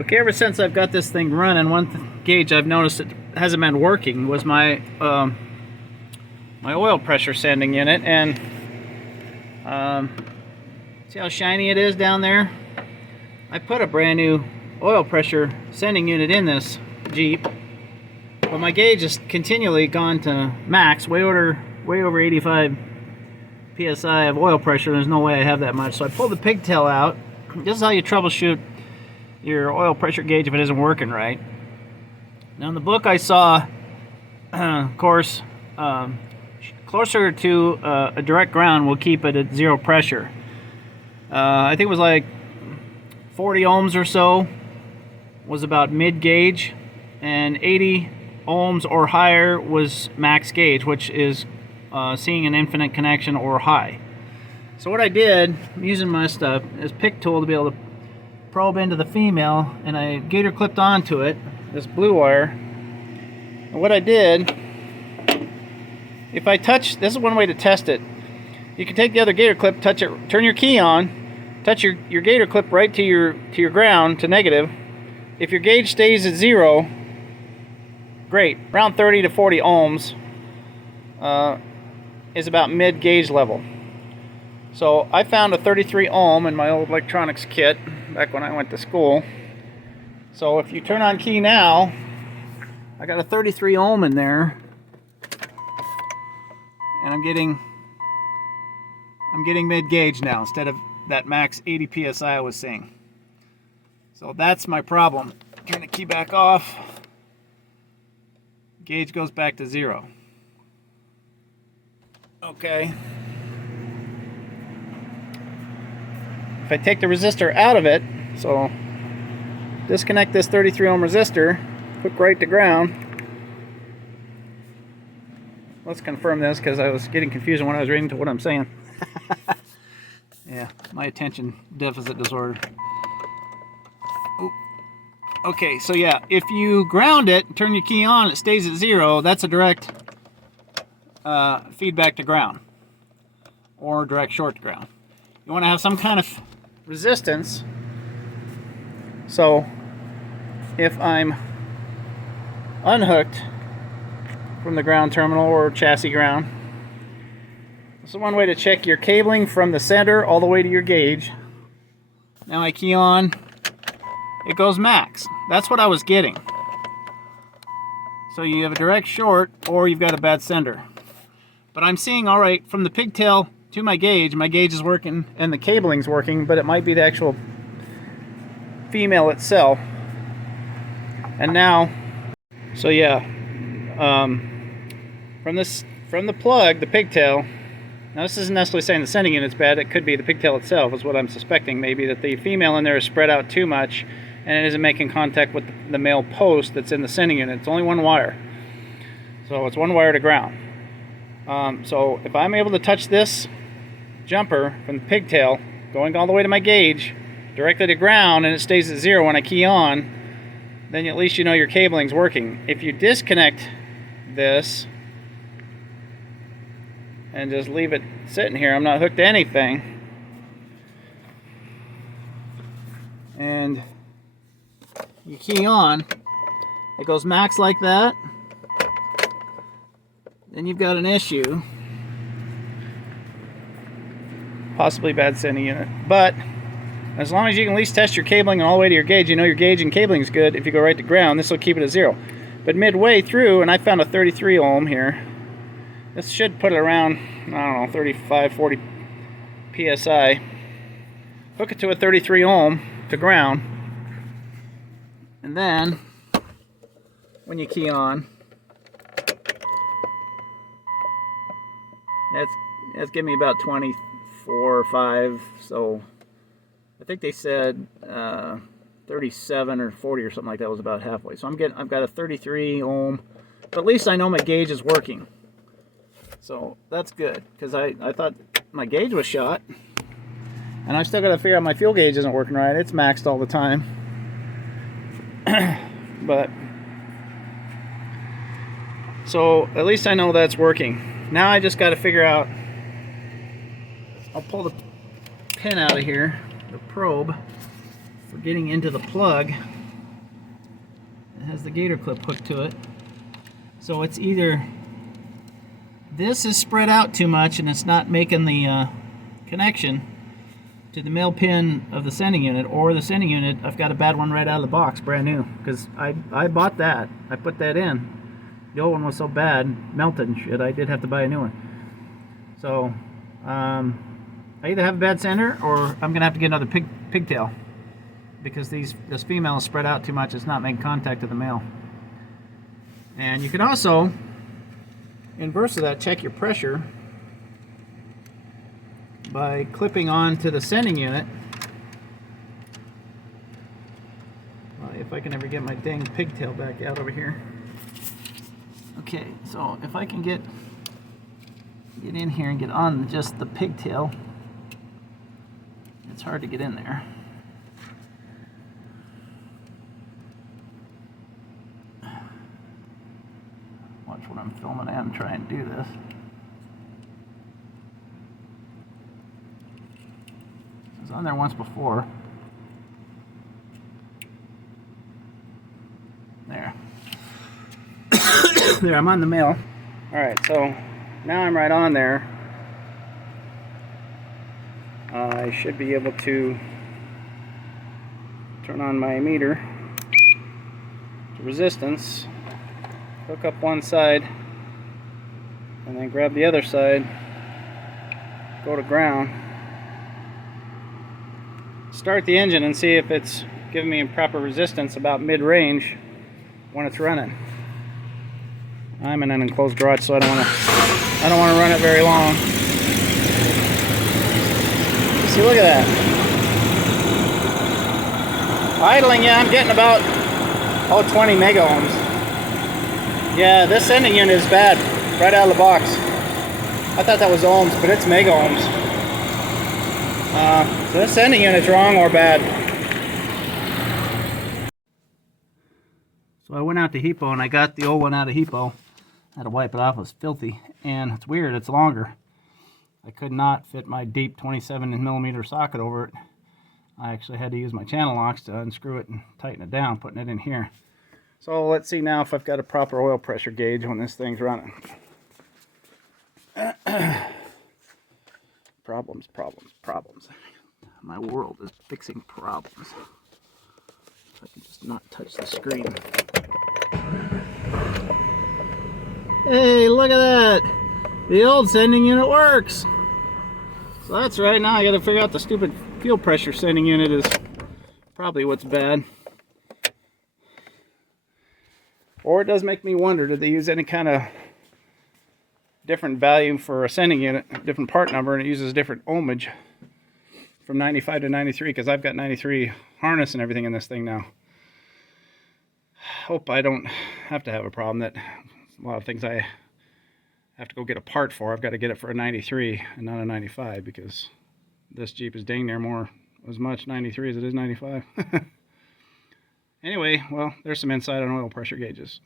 Okay, ever since I've got this thing running, one gauge I've noticed it hasn't been working was my my oil pressure sending unit. And see how shiny it is down there? I put a brand new oil pressure sending unit in this Jeep, but my gauge has continually gone to max, way over 85 psi of oil pressure. There's no way I have that much, so I pulled the pigtail out. This is how you troubleshoot your oil pressure gauge if it isn't working right. Now in the book I saw, of course, closer to a direct ground will keep it at zero pressure. I think it was like 40 ohms or so was about mid gauge, and 80 ohms or higher was max gauge, which is seeing an infinite connection or high. So what I did, I'm using my stuff, is pick tool to be able to probe into the female, and I gator clipped onto it this blue wire. And what I did, if I touch, this is one way to test it. You can take the other gator clip, touch it, turn your key on, touch your gator clip right to your ground, to negative. If your gauge stays at zero, great. Around 30 to 40 ohms is about mid gauge level. So I found a 33 ohm in my old electronics kit back when I went to school. So if you turn on key now, I got a 33 ohm in there, and I'm getting mid gauge now instead of that max 80 psi I was seeing. So that's my problem. Turn the key back off, gauge goes back to zero. Okay. If I take the resistor out of it, so disconnect this 33 ohm resistor, hook right to ground. Let's confirm this because I was getting confused when I was reading to what I'm saying. Yeah, my attention deficit disorder. Ooh. Okay, so yeah, if you ground it, turn your key on, it stays at zero, that's a direct feedback to ground, or direct short to ground. You want to have some kind of resistance, so if I'm unhooked from the ground terminal or chassis ground, this is one way to check your cabling from the center all the way to your gauge. Now I key on, it goes max. That's what I was getting. So you have a direct short or you've got a bad sender. But I'm seeing, all right, from the pigtail to my gauge is working and the cabling's working, but it might be the actual female itself. And now, so yeah, from the plug, the pigtail, now this isn't necessarily saying the sending unit's bad, it could be the pigtail itself is what I'm suspecting, maybe that the female in there is spread out too much and it isn't making contact with the male post that's in the sending unit. It's only one wire. So it's one wire to ground. So if I'm able to touch this jumper from the pigtail going all the way to my gauge directly to ground and it stays at zero when I key on, then at least you know your cabling's working. If you disconnect this and just leave it sitting here, I'm not hooked to anything, and you key on, it goes max like that, then you've got an issue. Possibly bad sending unit. But as long as you can at least test your cabling all the way to your gauge, you know your gauge and cabling is good. If you go right to ground, this will keep it at zero. But midway through, and I found a 33 ohm here, this should put it around, I don't know, 35, 40 psi. Hook it to a 33 ohm to ground, and then when you key on, that's giving me about 24 or 5, so I think they said 37 or 40 or something like that was about halfway. So I've got a 33 ohm, but at least I know my gauge is working. So that's good, because I thought my gauge was shot, and I've still got to figure out my fuel gauge isn't working right. It's maxed all the time. But so at least I know that's working. Now I just got to figure out, I'll pull the pin out of here, the probe, for getting into the plug. has the gator clip hooked to it. So it's either this is spread out too much and it's not making the connection to the male pin of the sending unit, or the sending unit, I've got a bad one right out of the box, brand new, because I bought that. I put that in. The old one was so bad, melted and shit, I did have to buy a new one. So I either have a bad sender or I'm gonna have to get another pigtail, because this female is spread out too much. It's not making contact with the male. And you can also, inverse of that, check your pressure by clipping on to the sending unit. If I can ever get my dang pigtail back out over here. Okay, so if I can get in here and get on just the pigtail, it's hard to get in there. Watch what I'm filming and try and do this. I was on there once before. There. There, I'm on the male. Alright, so now I'm right on there. I should be able to turn on my meter to resistance, hook up one side, and then grab the other side, go to ground, start the engine and see if it's giving me proper resistance about mid-range when it's running. I'm in an enclosed garage, so I don't want to run it very long. See, look at that. Idling, yeah, I'm getting about 20 mega ohms. Yeah, this sending unit is bad right out of the box. I thought that was ohms, but it's mega ohms. So this sending unit's wrong or bad. So I went out to Hippo and I got the old one out of Hippo. I had to wipe it off, it was filthy. And it's weird, it's longer. I could not fit my deep 27mm socket over it. I actually had to use my channel locks to unscrew it and tighten it down, putting it in here. So let's see now if I've got a proper oil pressure gauge when this thing's running. Problems, problems, problems. My world is fixing problems. If I can just not touch the screen. Hey, look at that! The old sending unit works! So that's right, now I gotta figure out the stupid fuel pressure sending unit is probably what's bad. Or it does make me wonder, did they use any kind of different value for a sending unit, different part number, and it uses different ohmage from 95 to 93, because I've got 93 harness and everything in this thing now. Hope I don't have to have a problem that a lot of things I have to go get a part for. I've got to get it for a 93 and not a 95, because this Jeep is dang near more as much 93 as it is 95. Anyway, well, there's some insight on oil pressure gauges.